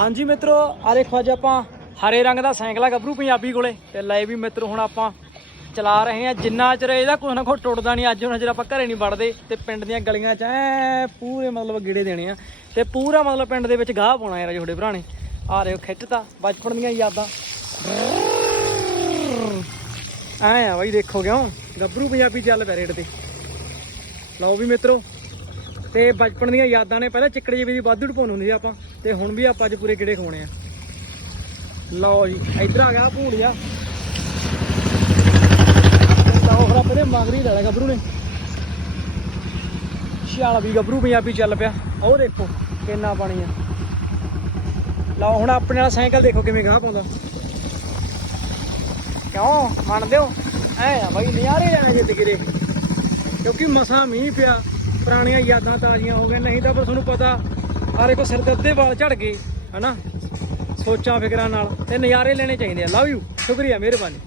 ਹਾਂਜੀ ਮਿੱਤਰੋ ਆ ਦੇਖੋ ਅੱਜ ਆਪਾਂ ਹਰੇ ਰੰਗ ਦਾ ਸਾਈਕਲ ਆ ਗੱਭਰੂ ਪੰਜਾਬੀ ਕੋਲੇ। ਤੇ ਲੈ ਵੀ ਮਿੱਤਰੋ, ਹੁਣ ਆਪਾਂ ਚਲਾ ਰਹੇ ਆ ਜਿੰਨਾ ਚਿਰ ਇਹਦਾ ਕੁਛ ਨਾ ਕੁਛ ਟੁੱਟਦਾ ਨਹੀਂ, ਅੱਜ ਹੁਣ ਚਿਰ ਆਪਾਂ ਘਰੇ ਨਹੀਂ ਵੜਦੇ। ਤੇ ਪਿੰਡ ਦੀਆਂ ਗਲੀਆਂ 'ਚ ਐ ਪੂਰੇ ਮਤਲਬ ਗੇੜੇ ਦੇਣੇ ਆ। ਤੇ ਪੂਰਾ ਮਤਲਬ ਪਿੰਡ ਦੇ ਵਿੱਚ ਗਾਹ ਪਾਉਣਾ ਯਾਰ ਤੁਹਾਡੇ ਭਰਾ ਨੇ। ਆ ਰਹੇ ਖਿੱਚਤਾ, ਬਚਪਨ ਦੀਆਂ ਯਾਦਾਂ। ਐ ਆ ਬਾਈ, ਦੇਖੋ ਕਿਉਂ? ਗੱਭਰੂ ਪੰਜਾਬੀ ਚੱਲ ਪਿਆ ਰੇਡ ਤੇ। ਲਓ ਵੀ ਮਿੱਤਰੋ। ਤੇ ਬਚਪਨ ਦੀਆਂ ਯਾਦਾਂ ਨੇ ਪਹਿਲਾਂ ਚਿੱਕੜ ਜਿਹੀ ਦੀ ਵਾਧੂ ਢਪਾਉਣ ਹੁੰਦੀ ਸੀ ਆਪਾਂ, ਤੇ ਹੁਣ ਵੀ ਆਪਾਂ ਅੱਜ ਪੂਰੇ ਕਿਹੜੇ ਖਵਾਉਣੇ ਆ। ਲਓ ਜੀ, ਇੱਧਰ ਆ ਗਿਆ ਭੂੜੀਆ ਲਓ ਫਿਰ ਆਪਣੇ ਮੰਗਰੀ ਲੈ ਲਿਆ ਗੱਭਰੂ ਨੇ। ਛਾਲ ਵੀ ਗੱਭਰੂ ਪੰਜਾਬੀ ਚੱਲ ਪਿਆ। ਉਹ ਦੇਖੋ, ਕਿੰਨਾ ਪਾਣੀ ਆ। ਲਓ, ਹੁਣ ਆਪਣੇ ਵਾਲਾ ਸਾਈਕਲ ਦੇਖੋ ਕਿਵੇਂ ਗਾਹ ਪਾਉਂਦਾ। ਕਿਉਂ? ਮੰਨਦੇ ਹੋ? ਐ ਆ ਬਾਈ, ਨਜ਼ਾਰੇ ਲੈਣੇ ਜ਼ਿੰਦਗੀ ਦੇ ਕਿਉਂਕਿ ਮਸਾ ਮੀਂਹ ਪਿਆ। ਪੁਰਾਣੀਆਂ ਯਾਦਾਂ ਤਾਜ਼ੀਆਂ ਹੋ ਗਈਆਂ, ਨਹੀਂ ਤਾਂ ਪਰ ਤੁਹਾਨੂੰ ਪਤਾ ਹਰ ਇੱਕ ਸਿਰ ਦੇ ਅੱਧੇ ਵਾਲ ਝੜ ਗਏ, ਹਨਾ? ਸੋਚਾਂ, ਫਿਕਰਾਂ ਨਾਲ ਤੇ ਨਜ਼ਾਰੇ ਲੈਣੇ ਚਾਹੀਦੇ ਆ। ਲਵ ਯੂ ਸ਼ੁਕਰੀਆ, ਮਿਹਰਬਾਨੀ।